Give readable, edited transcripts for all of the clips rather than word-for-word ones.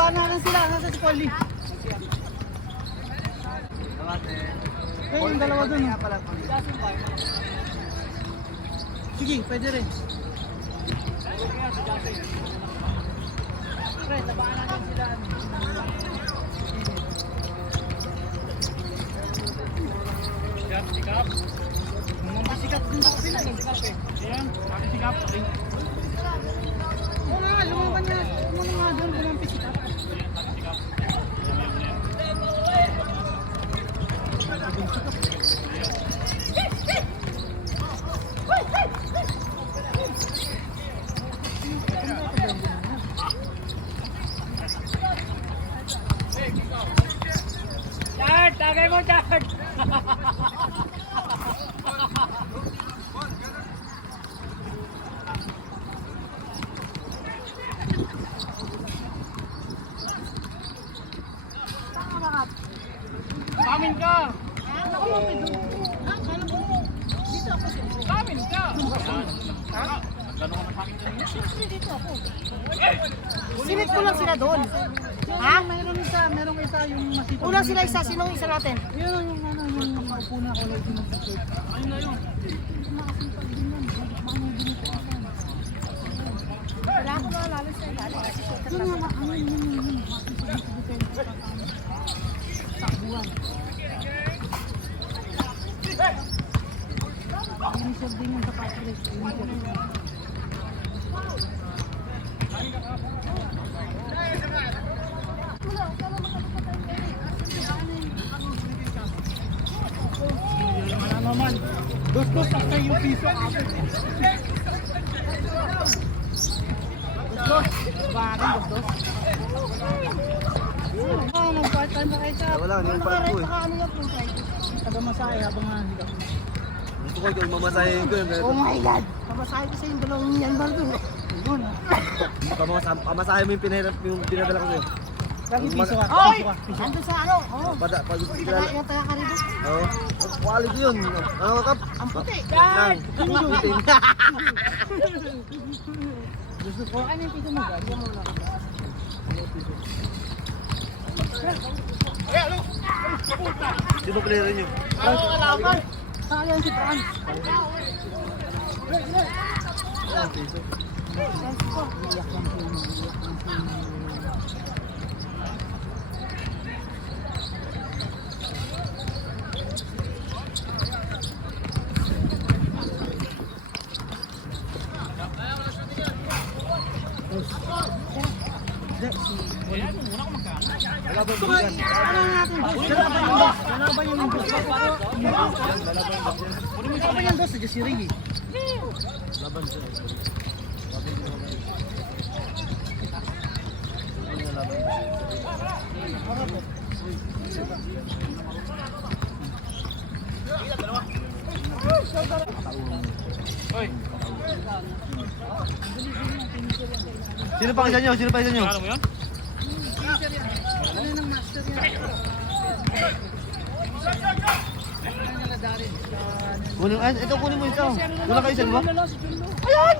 babaan na lang sila. Nasa si Polly. Yung dalawa dun. Sige, pwede rin. Pre, tabaan natin sila. Sikap. Sikat din ako sila. Sikap eh. Ayan, sikap. Oo nga, lumaban niya. Muna nga doon, lumampi sikap. Chard! Tagay mo, Chard! Kamin ka! Kamin ka! Dito ako. Sinit ko lang sila doon. Ha? Mayroon isa yung masipag. Una sila isa, sinong isa natin? Yun yung ano, yung nakaupo na ako lang sinasipag. Ayun na yun. Makasipag din yan. Baka may binito ka. Wala ako naalala sa ilalim kasi shortcut Yun lang. nga, ano yun. Takbuhan. Inisip din yung sa patres. Wala naman. Dos-dos sa yung piso. Dos-dos. Barang dos-dos. Mag-part-time na kayo sa... Wala, hindi yung part ko eh. Ano lang kung try? Taga-masahe habang hahigap. Gusto ko yung mamasahin ko yun. Oh my God! Pamasahe ko sa yung dalawang yan ba doon? Yun Pamasahin mo yung pinadala ko sa'yo. Lagi piso ka. Oy! Piso ka. Piso. Andun sa ano? Oh. Pag Yung taga ka rin doon. Oo. Quality yun. Ano kap? Ang puti. Nang. Puting. Gusto ko. Ano yung piso mo? Gagawin mo lang. Sino player nyo? Ano kalaban? Sayang si Fran. Wala ba yung yan? Ano natin? Lalaban yun ng gusto. Lalaban yung gusto. Diyos si Ring eh. Laban siya. Sino pa isa nyo? Sino pa isa nyo? Ano ng master yan? Kunin, ito kunin mo ito. Wala kayo isa, di ba? Ayan!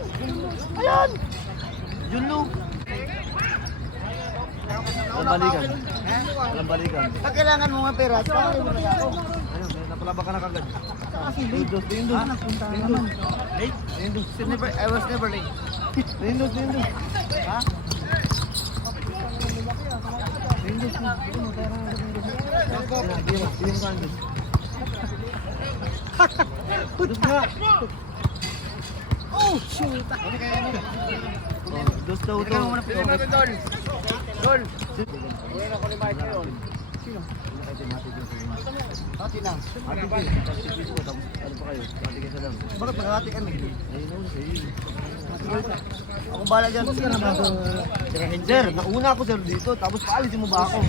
Ayan! Junlo. Walang balikan. Walang balikan. Pag kailangan mo nga pera, saka mo na ako. Ayun, napalaba ka na kagad. Kasi Windows, Windows. napunta Windows. naman. Late? Windows. I was never late. Windows, Windows. Ha? Windows. Yung kandos. Dos nga. Oh, shoot! Dos daw ito. Dol! Dol! Uwin ako ni Mike yun. Sino? Hati na. Hati din. Tapos ko. Tapos ano pa kayo? Hati kayo sa lang. Bakit nakahati kami? Ayun ako sa'yo. Ako bahala dyan. Sir, nauna ako sir dito. Tapos paalisin mo ba ako?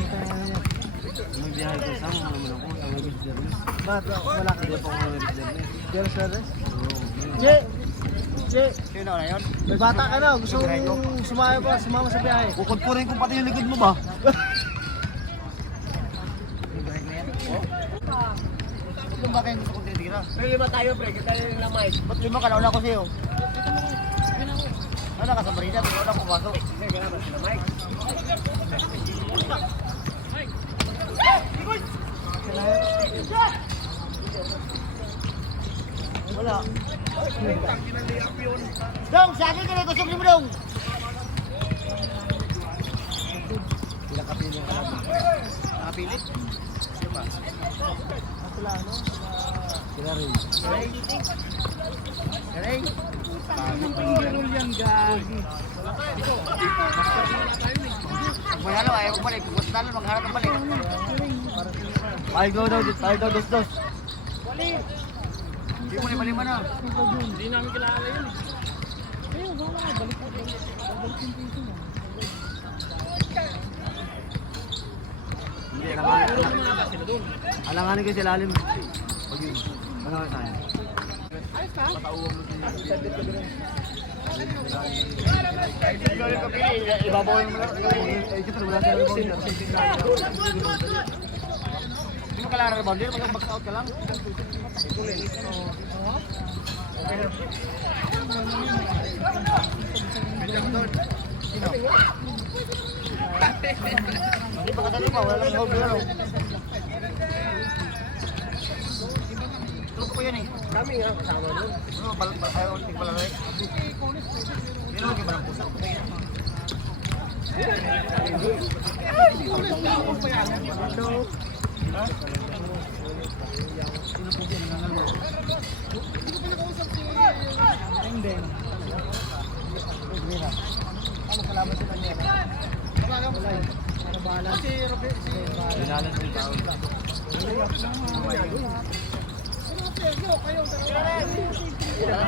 May biyahe ko. Sama mo naman ako. Sa Webis Dernes. Bakit wala ka dito ang Webis Dernes? Dernes Dernes? Je! Je! Sino na yun? May bata ka na. Gusto mong sumama sa biyahe. Kukudkurin ko pati yung likod mo ba? Kung ba kayo gusto kong titira? May lima tayo pre. Kita yung lamay. Ba't lima ka? Nauna ko sa'yo. Ano ka sa Marina? Ikaw na pumasok. Wala. Dong, sa akin ka na kusog mo dong. Ilang kapiling ka naman? Nakapilit? Siapa? Sila ano? Sila rin. Ray? Anong pinggirol yan, gagi? Wala na, ayaw balik. Gusto na lang, magharap ng balik. Tayo daw, dos. Hindi mo balik mo na. Hindi namin kilala yun eh. Ayun, wala. Balik na. Balik yung piso mo. Hindi, Sila doon. alanganin kayo sa ilalim. Pag yun, ano ka sa'yo? Ayos ka? Patauwang mo siya. Ibabaw yung mga. Eh, kita wala sa rebound. Hindi mo kailangan rebound. Hindi mo mag-out ka lang. Hindi pa kadali pa. Wala lang hold yun. Tulog ko yun eh. Kami nga kasama doon. Ayaw ulit pala rin. Hindi naman kayo ba ng puso?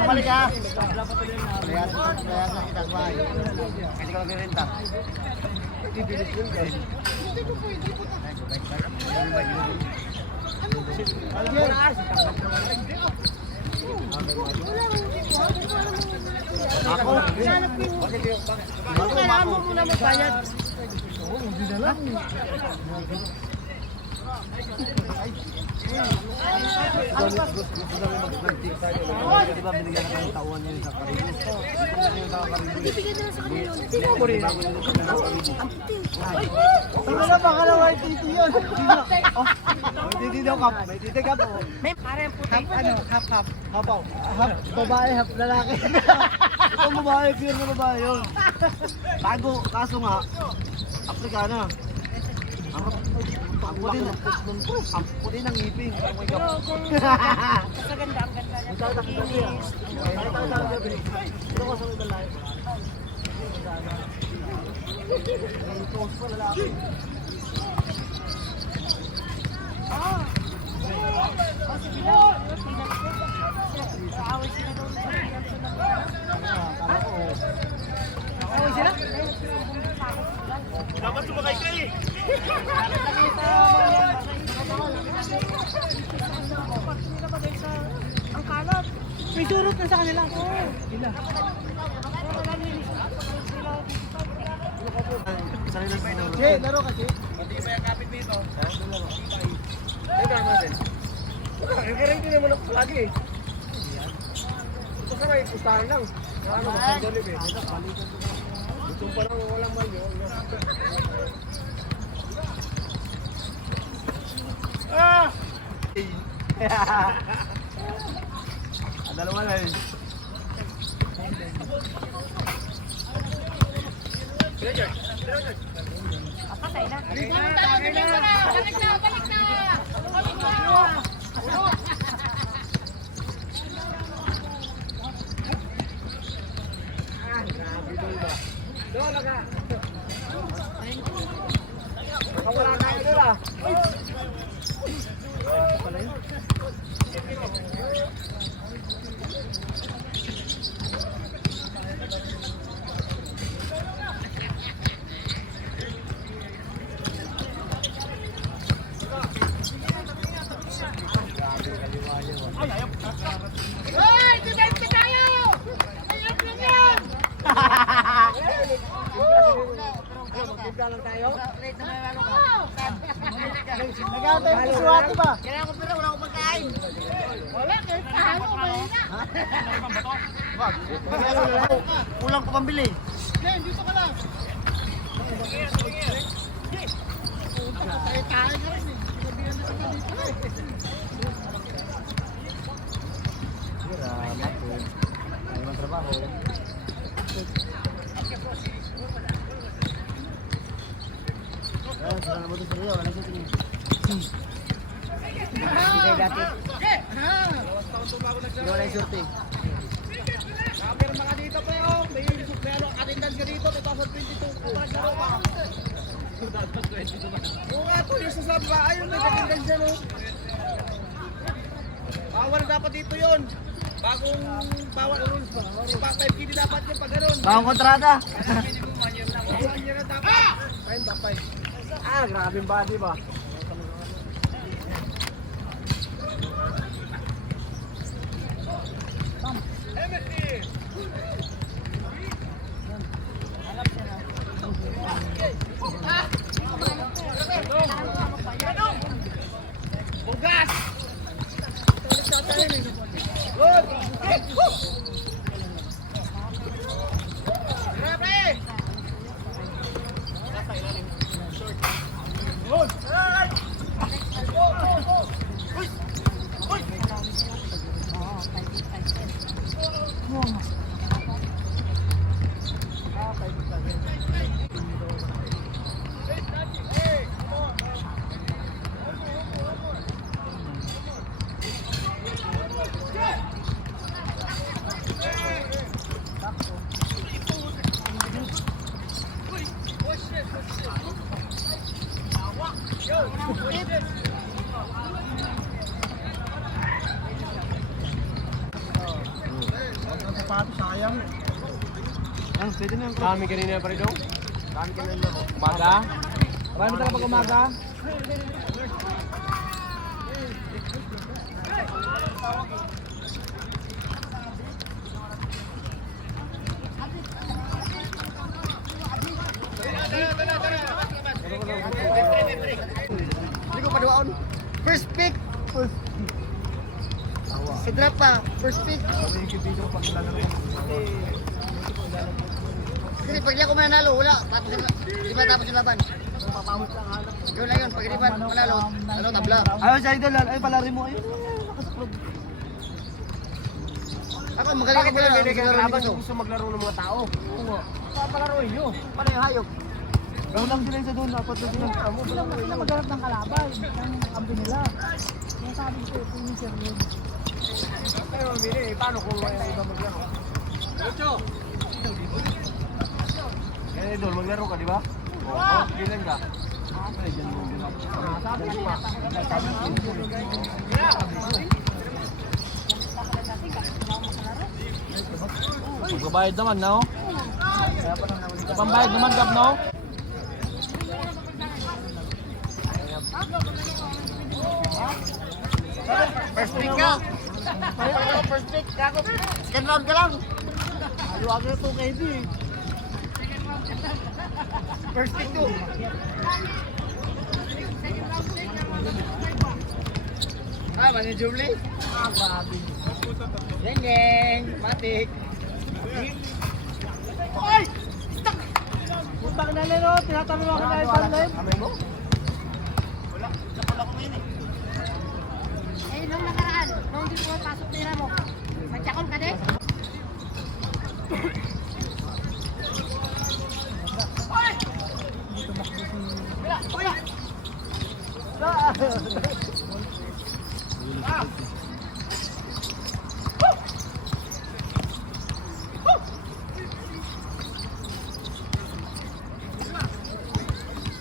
Balik ka. Bayad na kita sa bahay. Hindi ko nagre-renta. Ako? Kailangan mo muna magbayad. Di ba binigyan ka ng tauhan yun sa Karibos? Ibigay na lang sa kanila yun. Ano na baka na may titi yun? May titi daw kap. May titi kap. May parang puti. Hap. Hapaw. Hap babae, hap lalaki. Itong babae, pure na babae yun. Bago, kaso nga, Afrikana. Ang puti ng ngipin. Oh my God. Sa ganda, ang ganda niya. Ito ko sa mga lalaki. Ito ko lalaki. Away sila doon. Away sila? Dapat sumakay ka eh. Ang kalat. May surot na sa kanila. Oo. Sila. Sarili sa inyo. Che, laro ka, Che. Pati ba yung kapit dito? Ay, kaya natin. Nagkaroon din naman ako lagi eh. Basta may pustahan lang. Ano, magkandalib eh. Gusto pa lang walang mal yun. Ah! Dalawa na eh. Patay na. Doon ka. Nakawala tayo doon ah. Hoy! Dibet ka tayo! Ayun lang yan! Magtimpla lang tayo. Nag-aantay yung suwati ba? Kailangan ko pero wala akong pagkain. Wala, kahit kahalo ko malina. Kulang ko pambili. Len, dito ka lang. Tayo ka rin eh. Sinabihan na ka dito eh. Salamat po. Ay, mang trabaho. Ayan, sila na mo ito sa Rio. Wala siya tingin. Hindi dati. Hindi wala yung surte. Sabi ng mga dito pa yun. May attendance ka dito. 2022. Oo nga to. Yung sa Samba. Ayun, may attendance dyan oh. Bawal dapat dito yun. Bawal rules ba? 5 kili dapat yun pag ganun. Bawang kontrata. Yan na dapat. Fine ba, fine. Ah, grabe yung body ba? Bugas! Good! Grabe! Sapatos sayang. Ang pwede na yung Kami kanina pa rin daw? Kami ka na lang. Umaga? Marami talaga pag umaga? Hindi ko paduaon. First pick. Sa drop pa. First pick. Kasi pag di ako mananalo, wala. Di ba tapos yung laban? Yun lang yun. Pag di ba manalo, ano, tabla. Ayaw sa idol. Ay, palari mo. Ayun. Ako, magaling ako pala. Laban yung gusto maglaro ng mga tao. Oo. Papalaroin nyo. Paano yung hayop? Gawin lang sila sa doon. Apat na sila. Sila maghanap ng kalaban. Ang kampi nila. Kaya sabi ko, finisher yun. Pero mili, paano kung iba maglaro? Kaya idol, maglaro ka, di ba? Oo, bilang ka. Magbabayad naman, no? Pambayad naman, Gab, no? First pick ka. First pick. Second round ka lang. Aliwag na ito kay D. First pick to. Ah, mani Jubilee? Ah, grabe. Geng, geng. Matik. Oy! Stuck! Putang na nilo, tinatanong ako na ibang live. Kamay mo? Eh, nung nakaraan, nung hindi ko pasok nila mo, magtsakol ka din?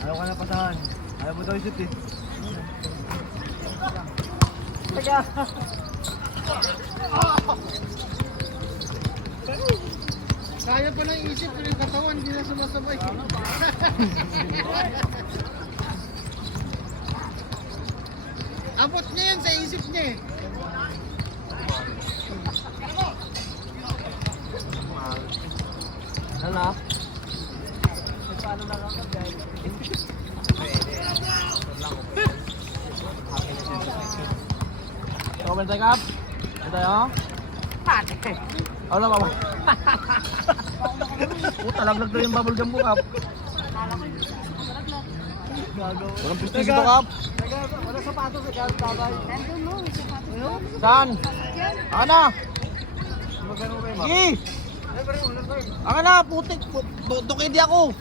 Ayaw ka na pasahan. Ayaw mo daw shoot eh. Kaya pa lang isip ko yung katawan, hindi na sumasabay. Abot niya yan sa isip niya eh. Ano na? Comment like up. Ito tayo. Ano ba? Puta, laglag na yung bubble gum mo, Kap. Walang pistis ito, Kap. Wala sapatos sa galing tabay. Nandun mo, may sapatos. Saan? Aka na! Magkano ba yun? Sige! Aka na, putik! Tukidi ako!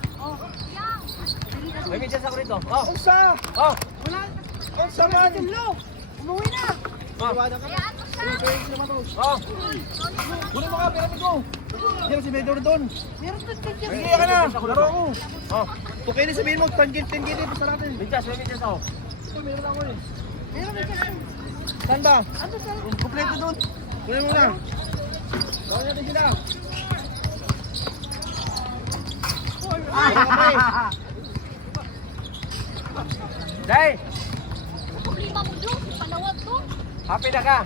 May medyas ako rito. Oh! Unsa? Oh! Unsa man? Umuwi na. Iwanan ka na. Oh! Kunin mo ka, piramid ko! Diyan si Medor doon! Meron doon ka dyan. Sige ka na! Laro ako! Oh! Tukidi sabihin mo, 10 gini, basta natin! Medyas, may medyas ako. Ito, meron ako eh! Meron ka dyan. Saan ba? Ano sa? Kompleto doon! Kunin mo na! Tawag natin sila! Day! Problema mo doon, panawag to. Happy na ka?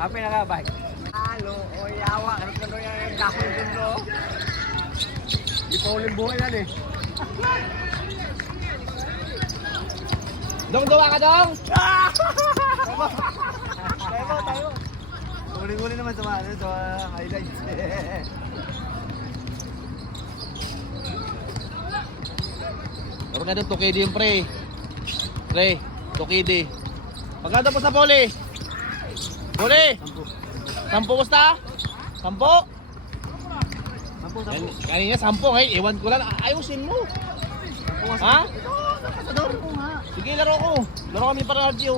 Happy na ka, bye. Halo, o yawa. Ano ka doon yung kahoy doon, bro? Di pa uling buhay yan eh. Dong, dawa ka, Dong! Tayo. Uli-uli naman sa mga sa highlights. Meron ka doon, tukidi yung pre. Pre, tukidi. Magkano po sa poli? Poli? 10 basta? 10? Kanina 10, ngayon iwan ko lang. Ayusin mo. Ha? Oo nga. Sige, laro ko. Laro kami para radio.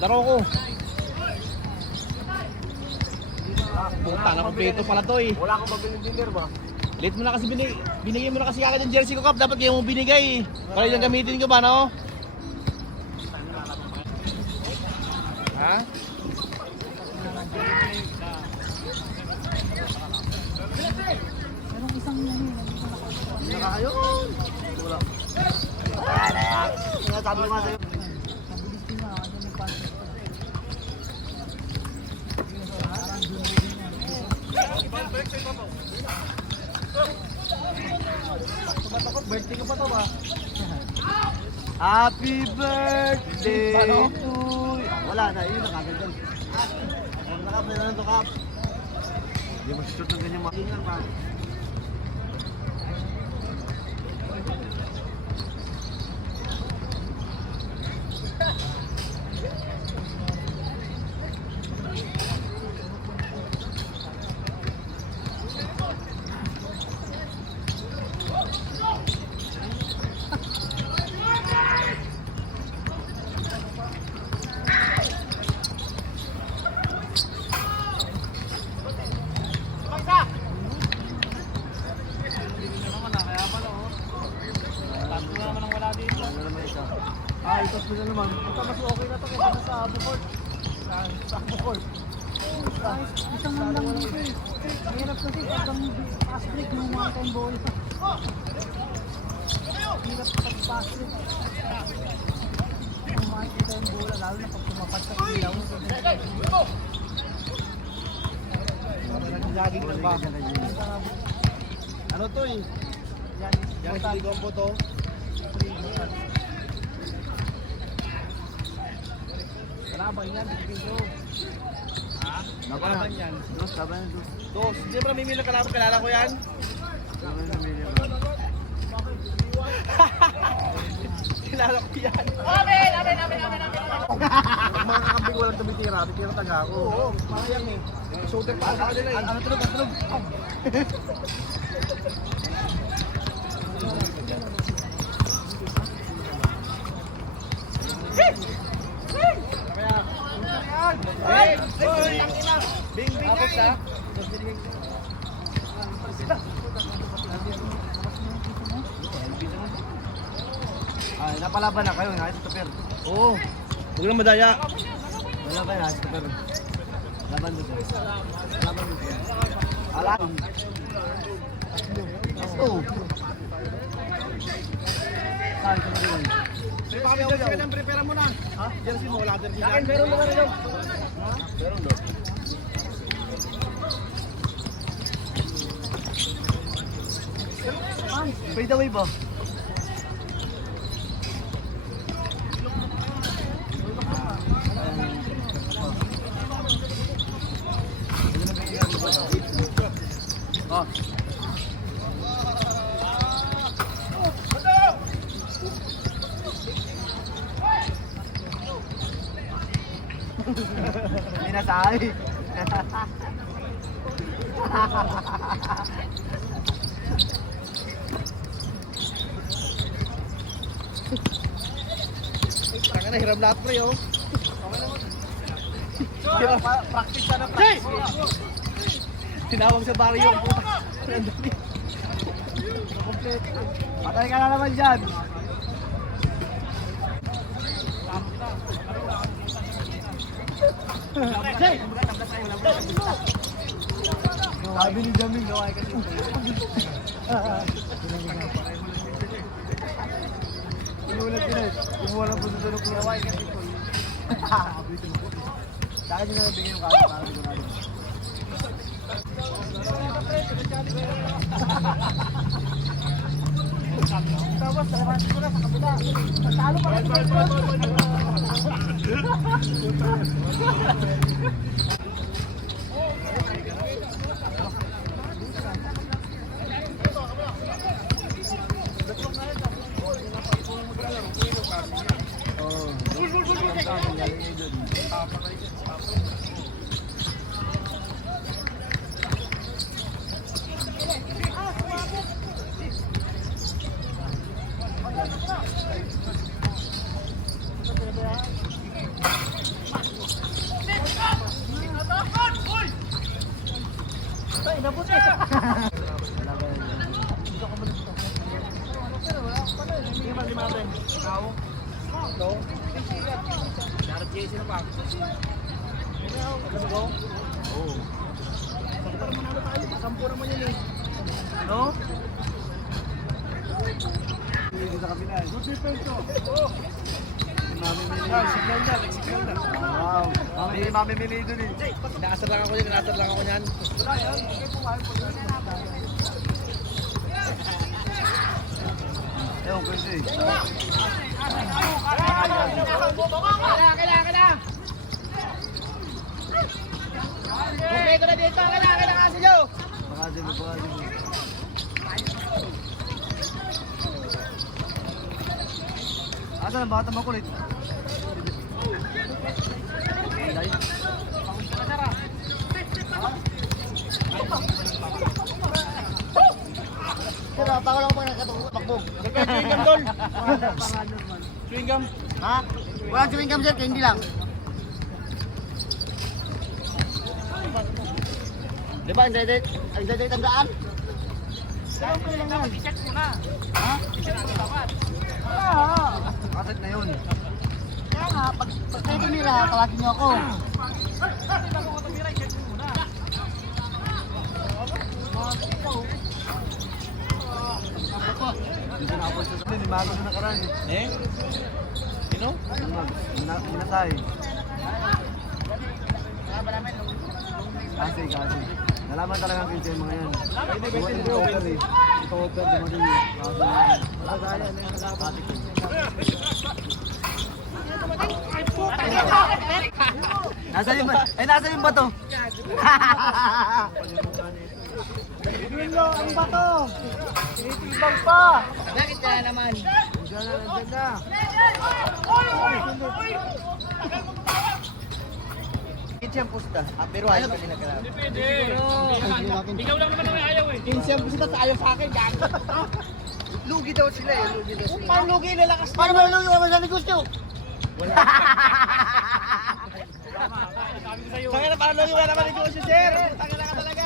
Laro ko. Puta, nakumpleto pala to eh. Wala akong mabiling dinner ba? Late mo na kasi binigay mo na kasi kagad yung jersey ko, Kap. Dapat kayo mo binigay. Para yung gamitin ko ba, no? Ha? Merong isang yan eh. Nandito na ako. Ayun! Wala. Sabi ko nga sa'yo. Mabilis din na. Ano yung pasok ko. Birthday ko pa to ba? Happy birthday Paano? to you. Wala na, yun ang kagad dyan. Nakap na lang to, Kap. Hindi mo shoot ng ganyan mga ingat pa. Ano naman ito? Itos mo na naman. Ito mas okay na to kaysa sa Bukord. Sa Bukord. Isang man lang dito eh. Mahirap kasi pagkang fast break ng mountain ball. Hirap pag fast break. Kung makikita yung bola, lalo na pag tumapat sa ilaw. Jogging lang ba? Ano to eh? Yan sa gombo to. Laban yan, bigyan Laban yan. Dos, laban yan. Dos, hindi mo namimili ng kalaban, kilala ko yan. Laban yan. Kilala ko yan. Mga kambing walang tumitira, bitira taga ako. Oo, mga yan eh. Shooter pa sa kanila eh. Ano tulog, ano tulog? Hey! Hoy! Ang ina! Bing bing Tapos ay! ha? Ay, napalaban na kayo, nakita ito pero. Oo. Huwag lang madaya. Wala ba yan, ito pero. Laban doon. Laban doon. Alam. Oh. Saan ka na yun? May baka may jersey ka ng prepare mo na. Ha? Jersey mo, wala jersey. Akin, meron mo na rin. Meron doon. Fade away ba? Hindi nasabi. Tanga na, hiram lahat pre, oh. Practice na practice. Tinawag sa barrio ang puta. Patay ka na naman dyan. Sabi ni Jamil, gaway kasi. Inulat ko na eh. Kumuha lang po sa tulog ko. Gaway kasi. Sa akin nyo na nabigyan yung kaso para sigurado. Tapos, nalaman ko na sa kabila. Talo pa rin. Ay, nabot eh. No? Hindi sa kabila eh. Good defense to. Wow. Hindi mamimili doon eh. Inaasar lang ako yan. Ewan ko ito eh. Okay ko na dito, kailangan kasi nyo. Pakasip mo. Asa na bata makulit? Pero, baka lang pa nagkatumakbog. Chewing gum, Dol. Chewing gum. Ha? Walang chewing gum dyan, hindi lang. Di ba, ang dede tandaan? Pero, kailangan. I-check muna. Ha? I-check mo dapat. Oo. Kaset na yun. Kaya nga, pag pwede nila, tawagin niyo ako. Kasi bago ko tumira, i-check mo muna. Hindi ko nakapos sa sabi. Limago na nakaraan eh. Eh? Sino? Minatay. Kasi. Nalaman talaga ang kinsa yung mga yan. Dumating ito over eh. Ito over, dumating eh. Nakagaya na yung nagkakapatik eh. Nasa yung bato? Bilo, ano ba to? Tinitibang pa. Bakit kaya naman? Nandiyan na. Kinsiyang pusta. Pero ayaw pa ginagalaw. Depende. Ikaw lang naman ang may ayaw eh. Kinsiyang pusta sa ayaw sa akin. Gago. Lugi daw sila eh. Paano lugi? Lalakas na. Paano ba lang yung mga gusto? Sabi ko sa'yo. Tangina, paano lugi? Wala naman negosyo, sir. Tangina ka talaga.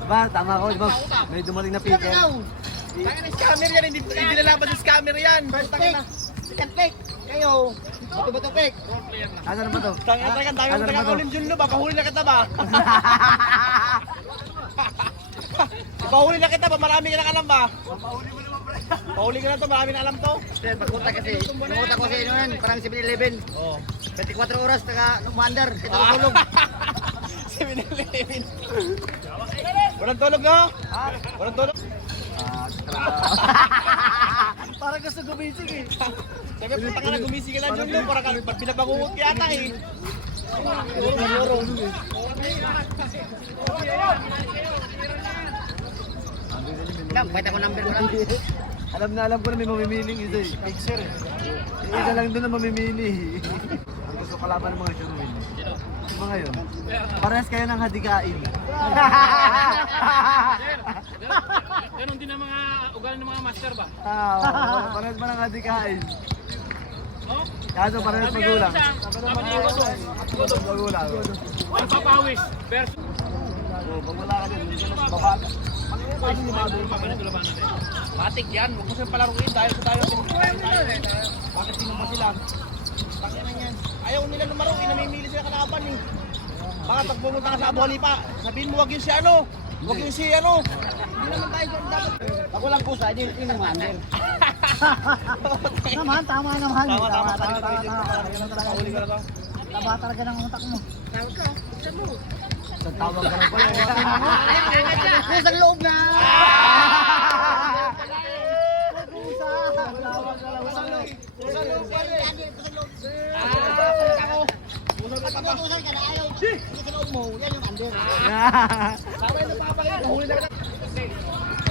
Diba, tama ko, diba? May dumating na picker. Tangina, scammer yan. Hindi nalaban sa scammer yan. Tangina. Second pick. Kayo. Bato-bato pick. Asan na ba to? Tangina, tayo Asan na ba to? ulim dyan, no? Papahuli na kita ba? Papahuli na kita ba? Marami ka na alam ba? Pahuli ka na to, marami na alam to. Sir, pagpunta kasi. Pagpunta ko kasi noon, parang 7-Eleven. Oo. 24 oras, umandar. Ito tulog. 7-Eleven. Walang tulog, no? Walang tulog. Parang gusto gumising eh. Sabi, puta ka na, gumising ka na dyan, no? Parang binabangungot ka yata eh. Lang, pwede ko number ko lang. Alam na alam ko na may mamimiling isa eh. Fixer eh. Yung isa lang doon na mamimili. Ang gusto kalaban ng mga Sherwin. Yung mga yun. Parehas kayo ng hadikain. Ganon din ang mga ugali ng mga master ba? Parehas ba ng hadikain? Oh? Kaso parehas magulang. Sabi niya Godong. Magulang. Ang papawis. Versus. Pag wala ka din, babaga. Matik yan, huwag mo siyang palaruin dahil sa tayo. Bakit sino pa sila? Bakit na yan? Ayaw nila lumaro, namimili sila kalaban eh. Baka pag pumunta ka sa Aboli pa, sabihin mo wag yung si ano, wag yung si ano. Hindi naman tayo dyan dapat. Ako lang po sa inyo, yun ang under. Naman, tama naman. Tama. Ganun talaga. Huli ka na ba? Taba talaga ng utak mo. Sa tawag ka lang pala. Pusang loob na!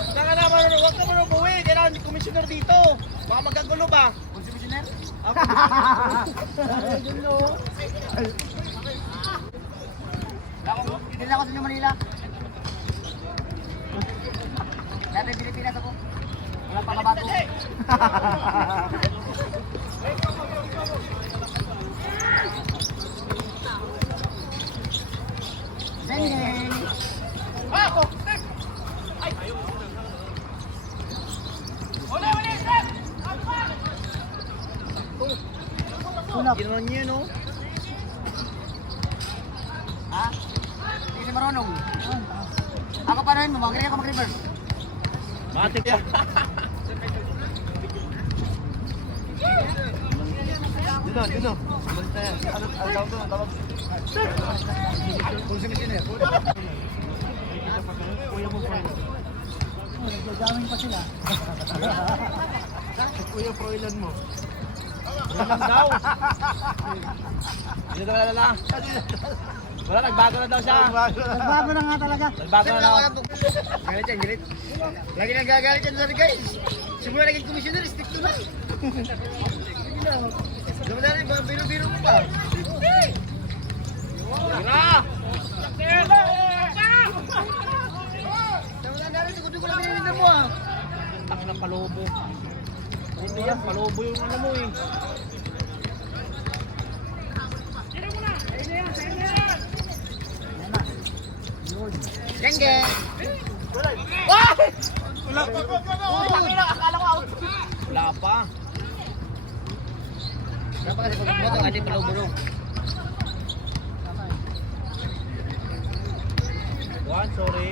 Saka naman, huwag ka muna umuwi. Kailangan ni komisyoner dito. Baka magkagulo ba? Komisyoner? Hindi ako sa Manila. Dati Pilipinas ako. Wala pa kabago. Deng! Sunap. Ginawa niyo, no? Ha? Hindi si marunong. Ako pa rin mo, magaling ako mag-reverse. Matik yan. Dito. Balik na yan. Ano tawag doon? Tawag. Komisyoner. Kuya mo pa. Nagjajamming pa sila. Kuya Froilan mo. Walang daw. Hindi na wala. Wala, nagbago na daw siya. Nagbago na nga talaga. Nagbago na daw. Galit yan, galit. Lagi nagagalit yan sa guys. Simula naging komisyoner, stick to na. Sige na. Diba na rin, biro-biro mo pa. Tira! Diba na rin, dugo lang nililignan mo ah. Ang ng palobo. Hindi yan, palobo yung ano mo eh. Dengge! Wala pa. Dapat kasi pag-buhat ang ating palobo. One, sorry.